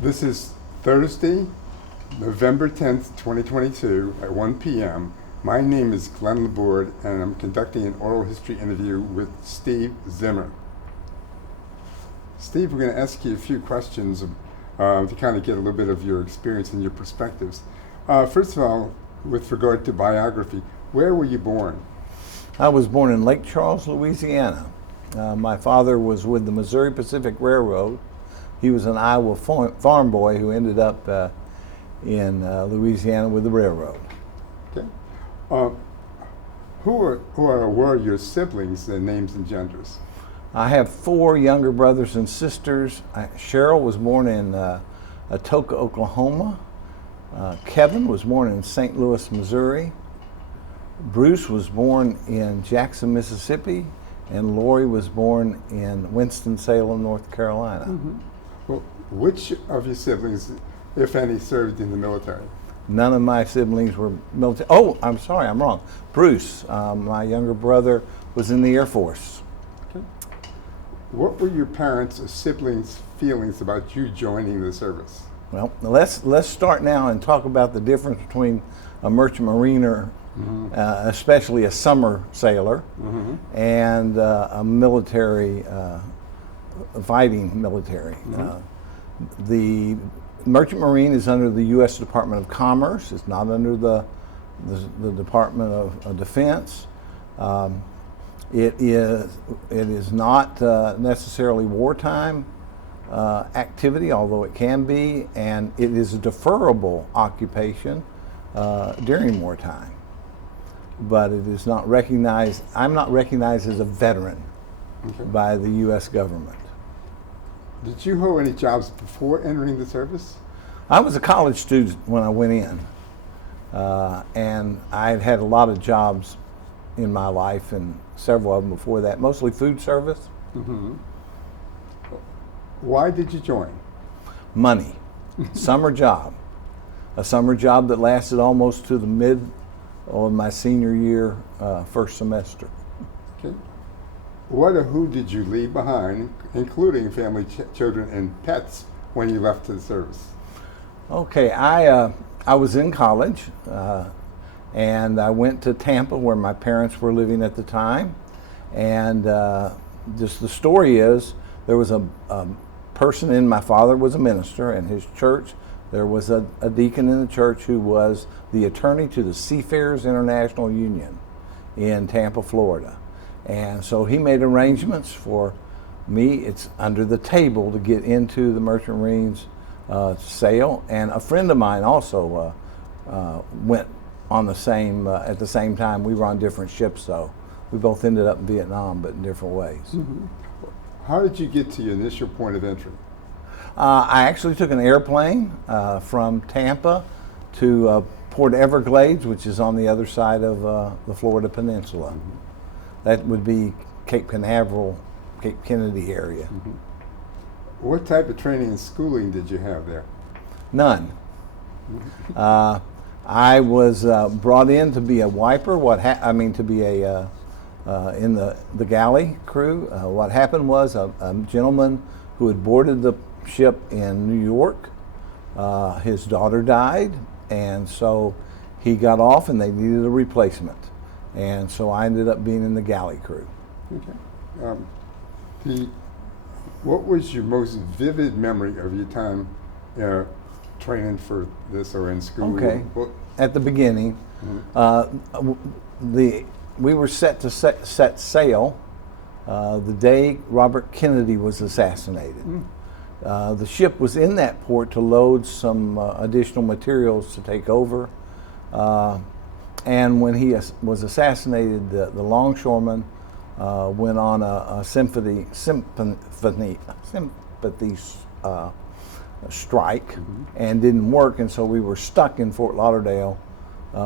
This is Thursday, November 10th, 2022 at 1 p.m. My name is Glenn Laborde, and I'm conducting an oral history interview with Steve Zimmer. Steve, we're going to ask you a few questions to kind of get a little bit of your experience and your perspectives. First of all, with regard to biography, where were you born? I was born in Lake Charles, Louisiana. My father was with the Missouri Pacific Railroad. He was an Iowa farm boy who ended up in Louisiana with the railroad. Okay. Who were your siblings, their names and genders? I have 4 younger brothers and sisters. Cheryl was born in Atoka, Oklahoma. Kevin was born in St. Louis, Missouri. Bruce was born in Jackson, Mississippi. And Lori was born in Winston-Salem, North Carolina. Mm-hmm. Well, which of your siblings, if any, served in the military? None of my siblings were military. Oh, I'm sorry, I'm wrong. Bruce, my younger brother, was in the Air Force. Okay. What were your parents' or siblings' feelings about you joining the service? Well, let's start now and talk about the difference between a merchant mariner, especially a summer sailor, and a military, fighting military. The merchant marine is under the U.S. Department of Commerce. It's not under the Department of Defense. It is not necessarily wartime activity, although it can be, and it is a deferrable occupation during wartime. But it is not recognized. I'm not recognized as a veteran by the U.S. government. Did you hold any jobs before entering the service? I was a college student when I went in, and I've had a lot of jobs in my life, and several of them before that, mostly food service. Why did you join? Money. Summer job. A summer job that lasted almost to the mid of my senior year, first semester. Okay. What or who did you leave behind, including family, children, and pets, when you left the service? Okay, I was in college, and I went to Tampa, where my parents were living at the time. And just the story is, there was a person in, my father was a minister in his church. There was a deacon in the church who was the attorney to the Seafarers International Union in Tampa, Florida. And so he made arrangements for me. It's under the table to get into the Merchant Marines sail. And a friend of mine also went on the same, at the same time. We were on different ships, though. We both ended up in Vietnam, but in different ways. How did you get to your initial point of entry? I actually took an airplane from Tampa to Port Everglades, which is on the other side of the Florida Peninsula. That would be Cape Canaveral, Cape Kennedy area. What type of training and schooling did you have there? None. I was brought in to be a wiper. To be a in the galley crew. What happened was a gentleman who had boarded the ship in New York, his daughter died, and so he got off and they needed a replacement. And so I ended up being in the galley crew. Okay. What was your most vivid memory of your time training for this or in school? Okay. At the beginning, we were set to set sail the day Robert Kennedy was assassinated. The ship was in that port to load some additional materials to take over. And when he was assassinated, the longshoreman went on a sympathy strike and didn't work, and so we were stuck in Fort Lauderdale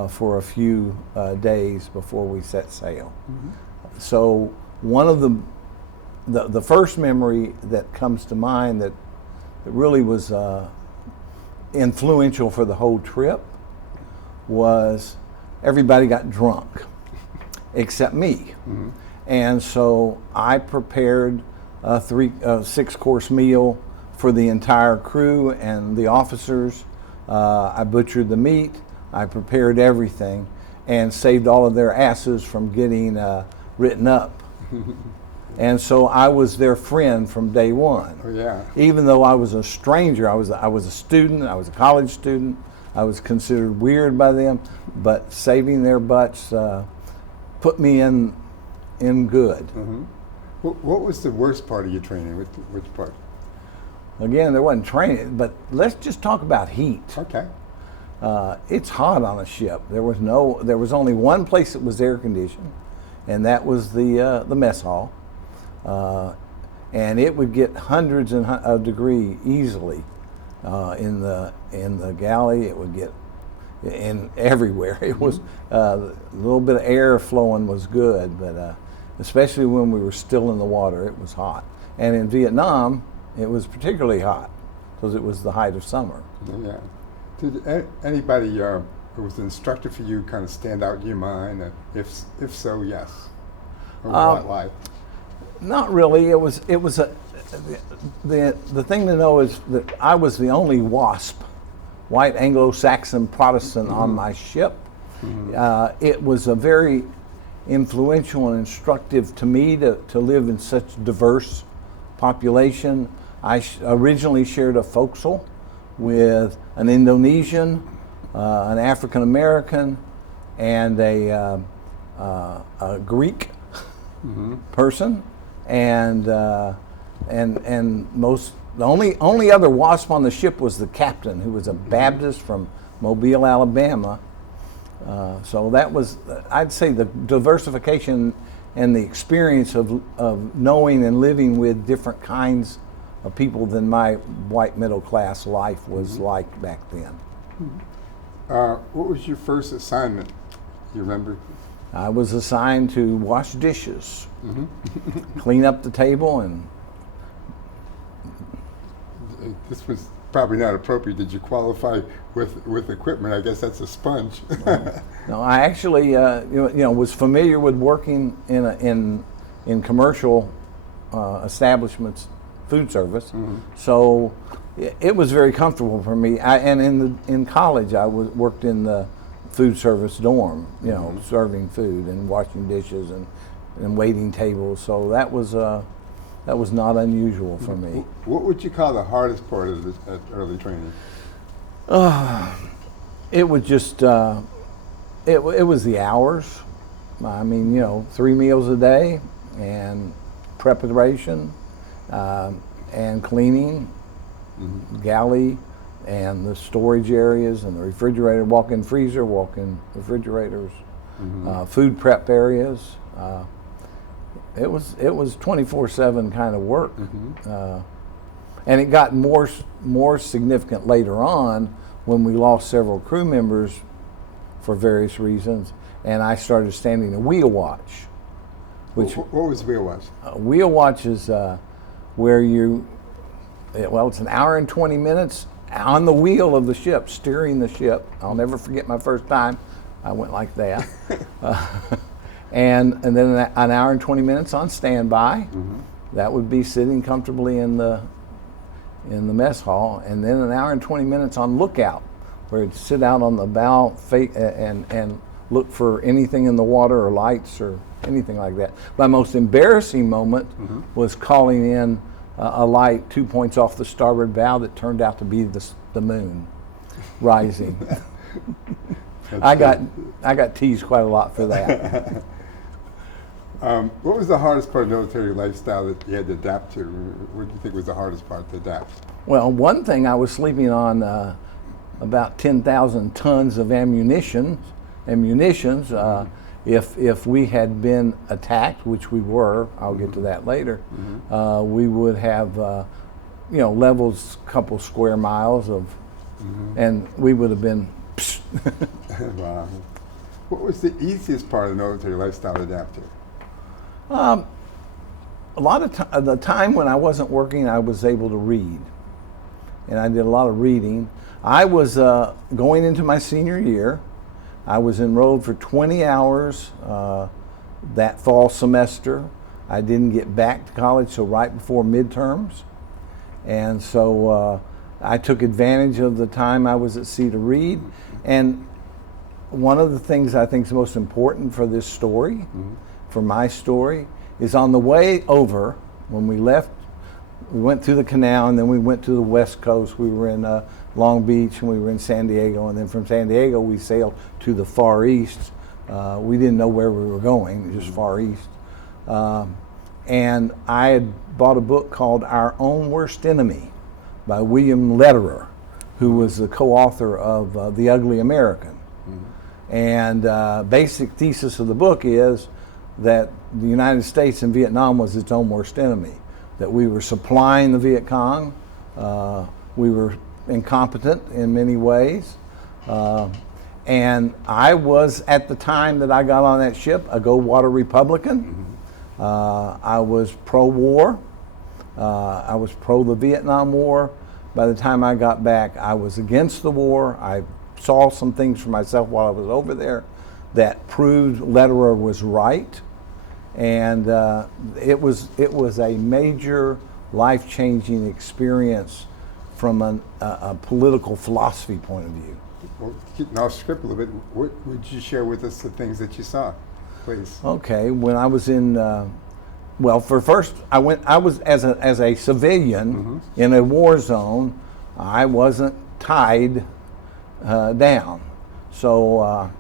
for a few days before we set sail. So one of the first memory that comes to mind that really was influential for the whole trip was everybody got drunk except me. And so I prepared a 6-course meal for the entire crew and the officers. I butchered the meat. I prepared everything and saved all of their asses from getting written up. And so I was their friend from day one. Oh, yeah. Even though I was a stranger, I was a student, I was a college student, I was considered weird by them, but saving their butts put me in good. Mm-hmm. What was the worst part of your training? Which part? Again, there wasn't training, but let's just talk about heat. Okay. It's hot on a ship. There was only one place that was air conditioned, and that was the mess hall. And it would get hundreds of degrees easily in the galley. It would get in everywhere. It was a little bit of air flowing was good, but especially when we were still in the water, it was hot. And in Vietnam, it was particularly hot because it was the height of summer. Yeah. Did anybody who was an instructor for you kind of stand out in your mind? If so, yes. Or why? Not really. It was the thing to know is that I was the only WASP, white Anglo-Saxon Protestant, on my ship. It was a very influential and instructive to me to live in such diverse population. I originally shared a forecastle with an Indonesian, an African American, and a Greek person. And the only other WASP on the ship was the captain, who was a Baptist from Mobile, Alabama. So that was, I'd say, the diversification and the experience of knowing and living with different kinds of people than my white middle class life was like back then. What was your first assignment? You remember? I was assigned to wash dishes, clean up the table, and this was probably not appropriate. Did you qualify with equipment? I guess that's a sponge. no, I actually was familiar with working in commercial establishments, food service, so it was very comfortable for me. And in college, I worked in the food service dorm, serving food and washing dishes and waiting tables. So that was not unusual for me. What would you call the hardest part of this early training? It was just it was the hours. I mean, 3 meals a day and preparation and cleaning, galley, and the storage areas and the refrigerator, walk-in freezer, walk-in refrigerators, food prep areas. It was 24/7 kind of work, and it got more significant later on when we lost several crew members for various reasons, and I started standing a wheel watch. What was wheel watch? Wheel watch is where it's an hour and 20 minutes on the wheel of the ship, steering the ship. I'll never forget my first time. I went like that. And then an hour and 20 minutes on standby. That would be sitting comfortably in the mess hall. And then an hour and 20 minutes on lookout, where you'd sit out on the bow and look for anything in the water or lights or anything like that. My most embarrassing moment was calling in a light 2 points off the starboard bow that turned out to be the moon rising. I got teased quite a lot for that. What was the hardest part of military lifestyle that you had to adapt to? What do you think was the hardest part to adapt? Well, one thing, I was sleeping on about 10,000 tons of ammunitions. If we had been attacked, which we were, I'll get to that later, we would have, levels, couple square miles of, and we would have been. Wow. What was the easiest part of the military lifestyle to adapt to? A lot of the time when I wasn't working, I was able to read, and I did a lot of reading. I was going into my senior year. I was enrolled for 20 hours that fall semester. I didn't get back to college till right before midterms, And so I took advantage of the time I was at sea to read. And one of the things I think is most important for this story, for my story, is on the way over, when we left, we went through the canal and then we went to the West Coast. We were in Long Beach and we were in San Diego. And then from San Diego, we sailed to the Far East. We didn't know where we were going, just Far East. And I had bought a book called Our Own Worst Enemy by William Lederer, who was the co-author of The Ugly American. And basic thesis of the book is that the United States in Vietnam was its own worst enemy, that we were supplying the Viet Cong, we were incompetent in many ways, and I was, at the time that I got on that ship, a go-water Republican. I was pro-war. I was pro the Vietnam War. By the time I got back, I was against the war. I saw some things for myself while I was over there that proved Lederer was right. And it was a major life-changing experience from a political philosophy point of view. Well, keep off script a little bit. What would you share with us the things that you saw, please? Okay, when I was in, well, for first, I was as a civilian in a war zone. I wasn't tied down, so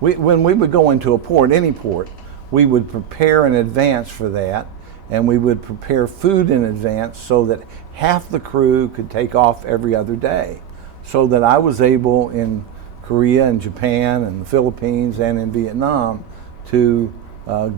when we would go into a port, any port, we would prepare in advance for that, and we would prepare food in advance so that half the crew could take off every other day, so that I was able in Korea and Japan and the Philippines and in Vietnam to go